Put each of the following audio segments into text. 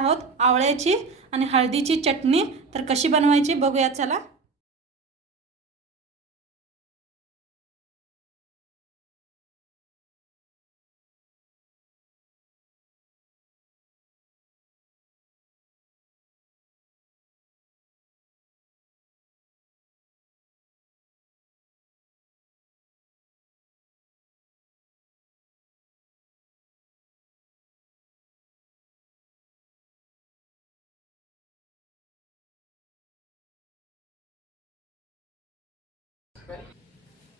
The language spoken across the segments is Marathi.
आहोत. आवळ्याची आणि हळदीची चटणी. तर कशी बनवायची? बघूया चला.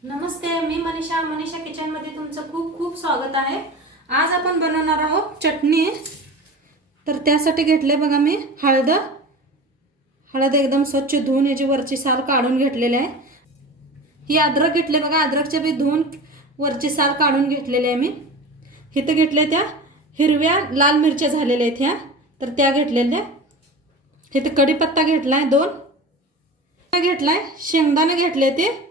नमस्ते मी मनीषा. मनीषा किचनमध्ये तुमचं खूप खूप स्वागत आहे. आज आपण बनवणार आहोत चटणी. तर त्यासाठी घेतले बघा मी हळद. हळद एकदम स्वच्छ धुवून याची वरची साल काढून घेतलेली आहे. ही अद्रक घेतले बघा. अद्रकचे बी धुवून वरची साल काढून घेतलेली आहे मी. इथं घेतल्या त्या हिरव्या लाल मिरच्या झालेल्या आहेत ह्या. तर त्या घेतलेल्या. इथं कढीपत्ता घेतला आहे दोन. घेतलाय. शेंगदाणे घेतले ते.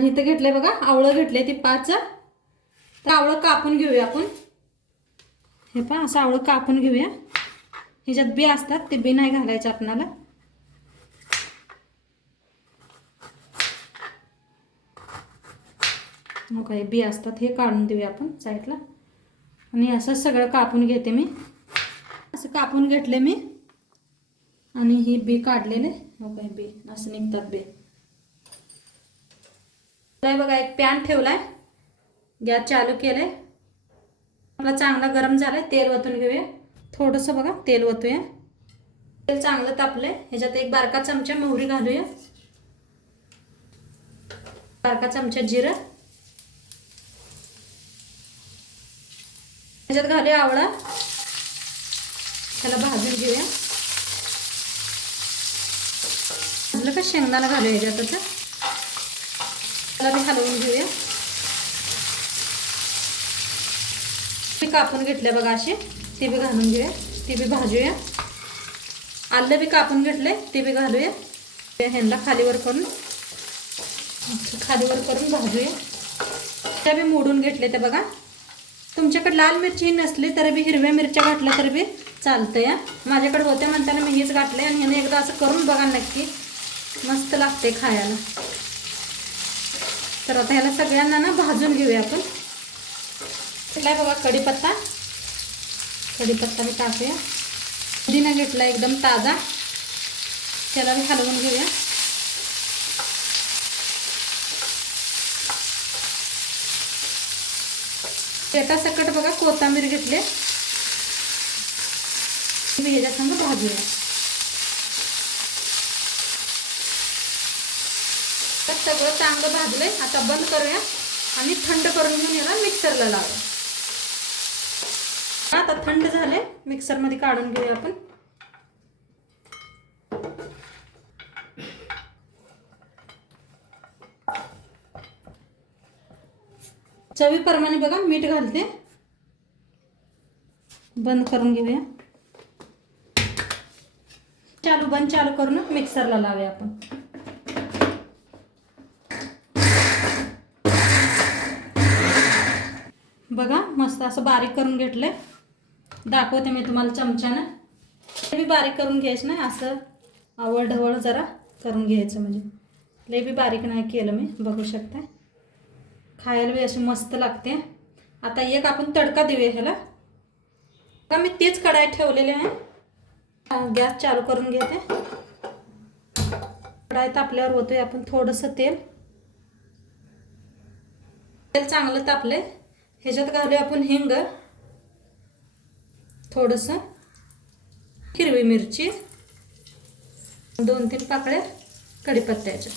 इथं घेतलंय बघा आवळं घेतलंय ते पाच. तर आवळं कापून घेऊया आपण. हे पहा असं आवळं कापून घेऊया. ह्याच्यात बी असतात ते बी नाही घालायचे आपणाला. हो काही बी असतात हे काढून देऊया आपण साईडला. आणि असं सगळं कापून घेते मी. असं कापून घेतले मी. आणि ही बी काढलेले. हो काही बी असं निघतात बी. बघा एक पॅन ठेवलाय. गॅस चालू केलाय. आपला चांगला गरम झालाय तेल ओतून घेऊया. थोडंसं बघा तेल ओतूया तेल चांगलं तापलंय. ह्याच्यात एक बारका चमचा मोहरी घालूया. बारका चमचा जिरं. ह्याच्यात घालूया आवळा. त्याला भाजून घेऊया. म्हटलं का शेंगदाणा घालूया ह्याच्यात आता त्याला मी हलवून घेऊया. मी कापून घेतले बघा असे ते बी घालून घेऊया ते बी भाजूया. आलं बी कापून घेतले ते बी घालूया. ह्यांना खालीवर करून खालीवर करून भाजूया. त्या बी मोडून घेतले ते बघा. तुमच्याकडे लाल मिरची नसली तर बी हिरव्या मिरच्या घातल्या तर बी चालतं या माझ्याकडे होत्या म्हणताना मी हेच घातले आणि ह्याने एकदा असं करून बघा नक्की. मस्त लागते खायला. तर आता ह्याला सगळ्यांना ना भाजून घेऊया आपण. त्याला बघा कढीपत्ता. कढीपत्ता मी टाकूया. पुदिना घेतला एकदम ताजा. त्याला मी हलवून घेऊया. एका सकट बघा कोथिंबीर घेतले. ह्याच्यासमोर ह्याच्या भाजूया. तर सगळं चांगलं भाजलंय. आता बंद करूया आणि थंड करून घेऊन याला मिक्सरला लावूया. आता थंड झाले. मिक्सरमध्ये काढून घेऊया आपण. चवीप्रमाणे बघा मीठ घालते. बंद करून घेऊया. चालू बंद चालू करून मिक्सरला लावूया आपण. बघा मस्त असं बारीक करून घेतलं आहे दाखवते मी तुम्हाला चमच्यानं. ते बी बारीक करून घ्यायचं नाही असं आवळ ढवळ जरा करून घ्यायचं म्हणजे. लय बी बारीक नाही केलं मी बघू शकता खायला बी अशी मस्त लागते. आता एक आपण तडका देऊया ह्याला. का मी तेच कढाई ठेवलेले आहे. गॅस चालू करून घेते. कढाई तापल्यावर होतोय आपण थोडंसं तेल. तेल चांगलं तापलं आहे ह्याच्यात घालूया आपण हिंग. थोडंसं. हिरवी मिरची. दोन तीन पाकळ्या कढीपत्त्याच्या.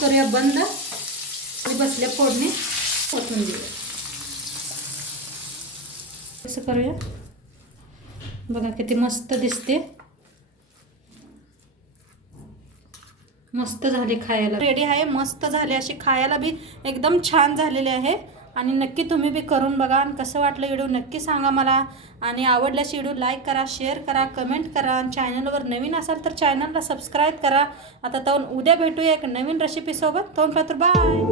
करूया बंद. बसल्या फोडणी ओतून देऊया कसं करूया. बघा किती मस्त दिसते. मस्त झाले खायला. रेडी आहे मस्त झाले अशी खायला बी एकदम छान झालेले आहे. आणि नक्की तुम्ही बी करून बघा आणि कसं वाटलं व्हिडिओ नक्की सांगा मला. आणि आवडल्याचे व्हिडिओ लाईक करा शेअर करा कमेंट करा. आणि चॅनलवर नवीन असाल तर चॅनलला सबस्क्राईब करा. आता तोन उद्या भेटूया एक नवीन रेसिपीसोबत तोन पात्र बाय